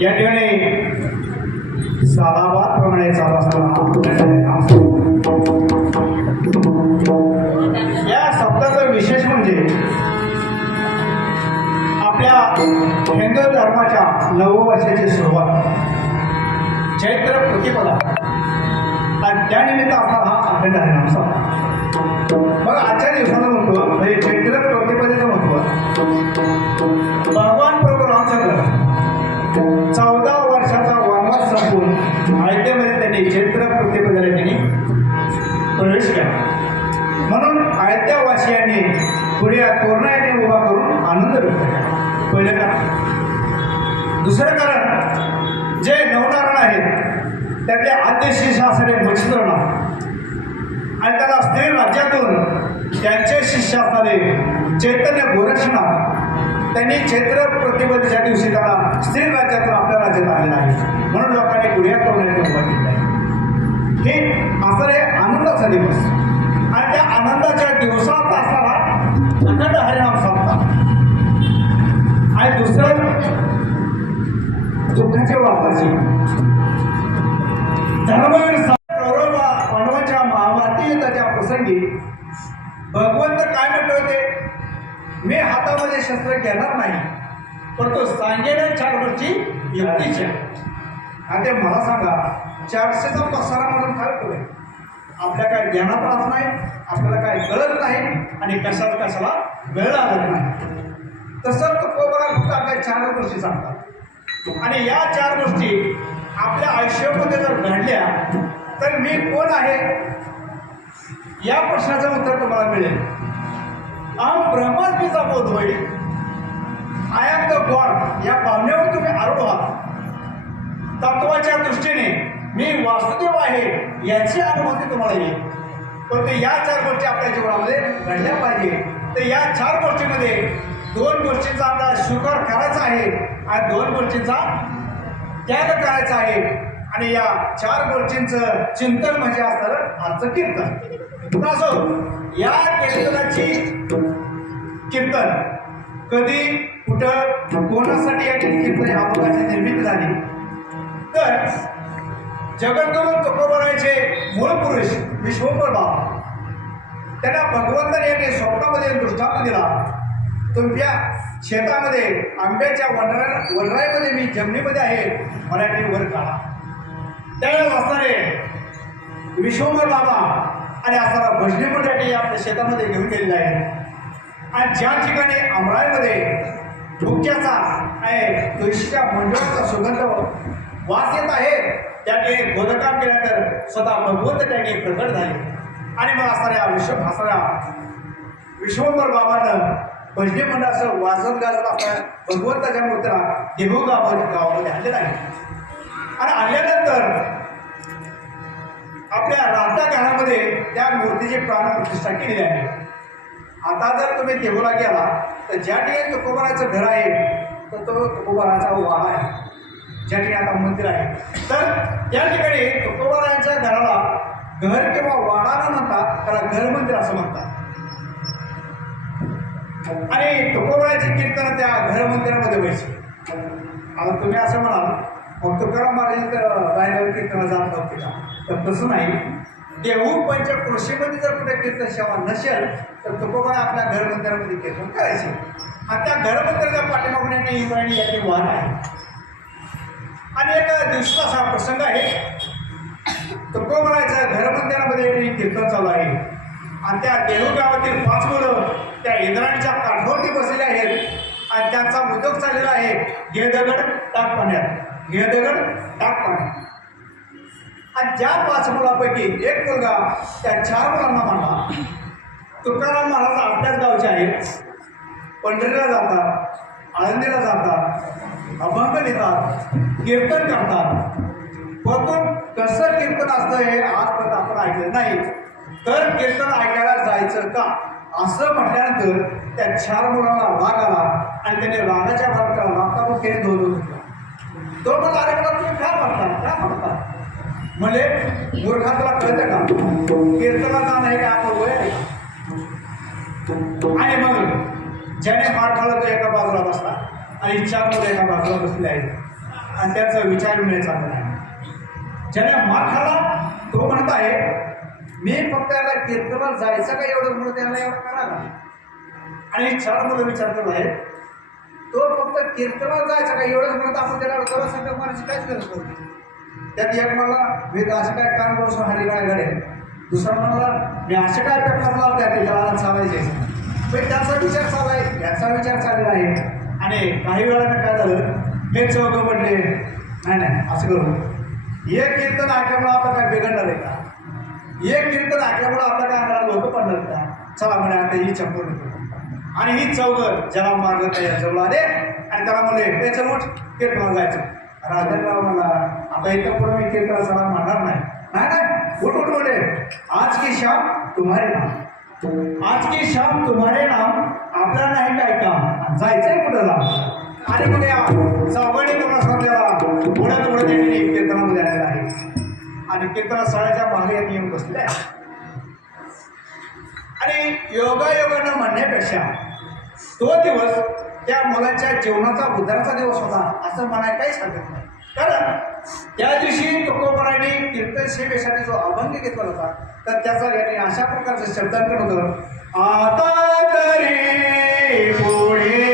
या ठिकाणी सालाबाद प्रमाणे चालू असताना या शब्दाचं विशेष म्हणजे आपल्या हिंदू धर्माच्या नववर्षाची सुरुवात चैत्र प्रतिपदा आणि त्यानिमित्त आपला हा अखंड हरिनाम सप्ताह मग आजच्या दिवसाला म्हणतो म्हणजे चैत्र प्रतिपदेचं महत्व भगवान प्रभू रामचंद्र 14 वर्षाचा वनवास संपवून अयोध्येमध्ये त्यांनी चैत्र प्रतिपदेला त्यांनी प्रवेश केला. म्हणून अयोध्यावासियांनी पुढे तोरणाने उभा करून आनंद व्यक्त केला. पहिलं कारण. दुसरं कारण जे नवनारायण आहेत त्यातले आद्य शिष्य असणारे मच्छिंद्रनाथ आणि त्याला स्त्री राज्यातून त्यांचे शिष्य असणारे चैतन्य गोरक्षनाथ त्यांनी चैत्र प्रतिपदेच्या दिवशी त्याला स्त्री राज्यातून आपल्या राज्यात आलेला आहे. म्हणून लोकांनी गुढ्या तोरणाने उभा केला आहे. हे असणारे आनंदाचा दिवस आणि त्या आनंदाच्या दिवसात असणारा अखंड हरिनाम सप्ताह आणि दुसरं दुःखाच्या वार्ताची धर्मवीर पांडवांच्या महाभारती युद्धाच्या प्रसंगी भगवंत भगवंत काय म्हटले होते, मी हातामध्ये शस्त्र घेणार नाही, पण तो सांगेल 4 गोष्टी युक्तीच्या. आणि ते मला सांगा, 400चा पसारा म्हणून काय करूया? आपल्या काय ज्ञानात राहत नाही, आपल्याला काय कळत नाही, आणि कशाला वेळ लागत नाही. तसं तुकोबरा फक्त आपल्या 4 गोष्टी सांगतात. आणि या 4 गोष्टी आपल्या आयुष्यामध्ये जर घडल्या तर मी कोण आहे या प्रश्नाचं उत्तर तुम्हाला मिळेल. ब्रह्मास्मीचा बोध होईल. आय एम द गॉड या भावनेवर तुम्ही आरूढ आहात. तत्वाच्या दृष्टीने मी वासुदेव आहे याची अनुभूती तुम्हाला येईल. परंतु या 4 गोष्टी आपल्या जीवनामध्ये घडल्या पाहिजे. तर या 4 गोष्टीमध्ये 2 गोष्टींचा आपल्याला स्वीकार करायचा आहे आणि 2 गोष्टींचा त्याग करायचा आहे. आणि या 4 गोष्टींचं चिंतन म्हणजे असतं आजचं कीर्तन. असो, या कीर्तनाची कीर्तन कधी कुठं कोणासाठी या कीर्तन अभंगाची निर्मिती झाली तर जगद्गुरु तुकोबराचे मूळ पुरुष विश्वंभर बाबा त्यांना भगवंताने याने स्वप्नामध्ये दृष्टांत दिला. तुमच्या शेतामध्ये आंब्याच्या वनराईमध्ये मी जमिनीमध्ये आहे, मराठी वर काढा. त्यावेळेस असणारे विश्वंभर बाबा आणि असणारा भजनी मंडळी आपल्या शेतामध्ये घेऊन गेलेला आहे. आणि ज्या ठिकाणी अमराईमध्ये धुक्याचा आहे, तुळशीच्या मंडळाचा सुगंध वास येत आहे, त्या ठिकाणी गोदकाम केल्यानंतर स्वतः भगवंत त्या ठिकाणी प्रकट झाले. आणि मग असणाऱ्या विश्वंभर बाबांना भजनी मंडळाचं वाजत गाजत असणाऱ्या भगवंताच्या मूर्तीला देहू गावामध्ये आणलेलं आहे. आणि आल्यानंतर आपल्या राहत्या घरामध्ये त्या मूर्तीची प्राणप्रतिष्ठा केलेली आहे. आता जर तुम्ही देहूला गेला तर ज्या ठिकाणी तुकोबाराचं घर आहे तर तो तुकोबाराचा वाडा आहे, ज्या ठिकाणी आता मंदिर आहे. तर त्या ठिकाणी तुकोबाराच्या घराला घर किंवा वाडा न म्हणतात, त्याला घर मंदिर असं म्हणतात. आणि तुकोबाराची कीर्तन त्या घर मंदिरामध्ये व्हायची. आता तुम्ही असं म्हणाल मग तुकाराम महाराज बाहेर कीर्तन जात नव्हते का? तर तसं नाही. देहू पंचक्रोशीमध्ये जर कुठे कीर्तन सेवा नसेल तर तुकोबा आपल्या घर मंदिरामध्ये कीर्तन करायचे. आणि त्या घर मंदिराच्या पाठीमागून इंद्रायणी याची वाहन आहे. आणि एका दिवसाचा असा प्रसंग आहे, तुकोबाराच्या घर मंदिरामध्ये कीर्तन चालू आहे. आणि त्या देहू गावातील 5 मुलं त्या इंद्राणीच्या काठावरती बसलेले आहेत. आणि त्यांचा उद्योग चाललेला आहे, घे दगड टाक पाण्यात, घे दगड टाक पाण्यात. आणि ज्या 5 मुलांपैकी एक मुलगा त्या 4 मुलांना म्हणला, तुकाराम महाराज आपल्याच गावचे आहेत, पंढरीला जातात, आळंदीला जातात, अभंग लिहितात, कीर्तन करतात, पण कसं कीर्तन असतं हे आजपर्यंत आपण ऐकलं नाही. तर कीर्तन ऐकायला जायचं का असं म्हटल्यानंतर त्या 4 मुलांना राग आला आणि त्याने रागाच्या रागावर केली धोरण घेतला. तो मला अरे मला तुम्ही काय म्हणता म्हणजे मूर्खा तुला कळतं का? कीर्तनाला जाणं हे काय आपण वय आहे. आणि मग ज्याने मार खाला तो एका बाजूला बसला आणि 4 मुलं एका बाजूला बसले आहेत आणि त्याचा विचार मिळेल चांगला आहे. ज्याने मार खाला तो म्हणत आहे मी फक्त याला कीर्तनाला जायचं का एवढं म्हणून त्याला एवढं करा का. आणि 4 मुलं विचार करत आहेत तो फक्त कीर्तनाला जायचं का एवढंच म्हणत आपण त्याला गरज संकल्प मारायची काहीच गरज नव्हती. त्यात एक मला मी असं काय कान बसून हरी काय घडेल, दुसरा मला मी असं काय पेपर लावता त्याला चालायचं. त्याचा विचार चालू आहे, याचा विचार चाललेला आहे. आणि काही वेळानं काय झालं हे चौघं म्हटले नाही असं करू, एक कीर्तन ऐकल्यामुळे आपलं काय बिघडणार आहे का? एक कीर्तन ऐकल्यामुळे आपल्या काय आम्हाला लोक पडणार का? चला म्हणे आता ही चंपूर आणि ही चौघं ज्याला मारलं त्या जवळ आले आणि त्याला म्हणले ते चल उठ कीर्तनाला जायचं. राजाराव मला आता इथं पुढे मी कीर्तनाला चला म्हणणार नाही उठ बोले आज की शाम तुम्हारे नाम, आज की शाम तुम्हारे नाम, आपल्याला नाही काय काम जायचंय कुठं जा. आणि मग या चौघांनी तुम्हाला समजायला पुढे त्यांनी कीर्तनामध्ये आलेला आहे. आणि कीर्तना शाळेच्या मागे यांनी येऊन बसले आहे. आणि योगायोगानं म्हणण्यापेक्षा तो दिवस त्या मुलाच्या जीवनाचा उद्धाराचा दिवस होता असं म्हणायला काहीच हरकत नाही. कारण त्या दिवशी तुकोबाराने कीर्तन सेवेसाठी जो अभंग घेतला होता तर त्याचा यांनी अशा प्रकारचं शब्दांकन होतं आता तरी पुढे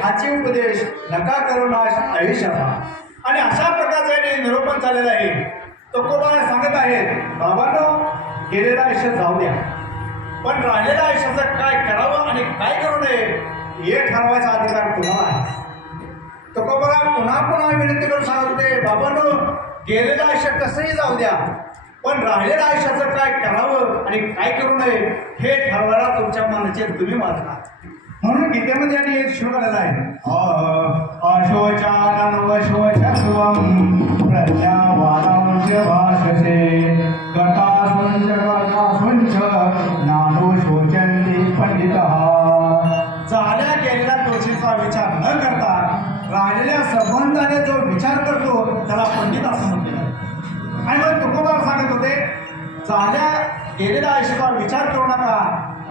माझे उपदेश नका करू नाश आयुष्याचा. आणि अशा प्रकारचे निरोपण चाललेलं आहे. तुकोबाने सांगत आहेत, बाबांनो गेलेलं आयुष्य जाऊ द्या, पण राहिलेल्या आयुष्याचं काय करावं आणि काय करू नये हे ठरवायचा अधिकार तुम्हाला आहे. तुकोबाला पुन्हा पुन्हा विनंती करून सांगत होते, बाबांनो गेलेलं आयुष्य कसंही जाऊ द्या, पण राहिलेल्या आयुष्याचं काय करावं आणि काय करू नये हे ठरवायला तुमच्या मनाचे तुम्ही वाचला. म्हणून गीतेमध्ये यांनी एक श्लोक आलेला आहे, अशोचानवशोचस्वं प्रज्ञावादांच भाषसे गतासुंच गतासुंच नानो शोचन्ति पंडितः. झाल्या गेलेल्या गोष्टीचा विचार न करता राहिलेल्या संबंधाने जो विचार करतो त्याला पंडित असं म्हणते. आणि मग तुकोबा सांगत होते, झाल्या गेलेल्या आयुष्याचा विचार करू नका,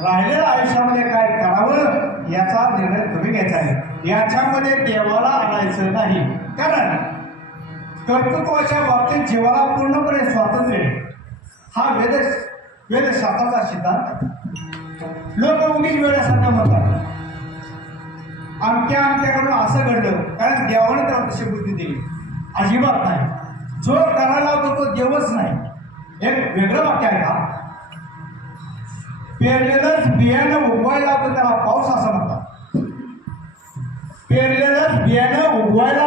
राहिलेल्या आयुष्यामध्ये काय करावं याचा निर्णय तुम्ही घ्यायचा आहे. याच्यामध्ये देवाला आणायचं नाही, कारण कर्तृत्वाच्या बाबतीत जीवाला पूर्णपणे स्वातंत्र्य हा वेदशास्त्राचा सिद्धांत. लोक उगीच वेळासारखं म्हणतात, आमच्याकडून असं घडलं, कारण देवाने त्याला तशी बुद्धी दिली. अजिबात नाही. जो करायला होतो तो देवच नाही. एक वेगळं वाक्य आहे का, पेरलेलंच बियाणं उगवायला होतं त्याला पाऊस असं म्हणतात. पेरलेलंच बियाणं उगवायला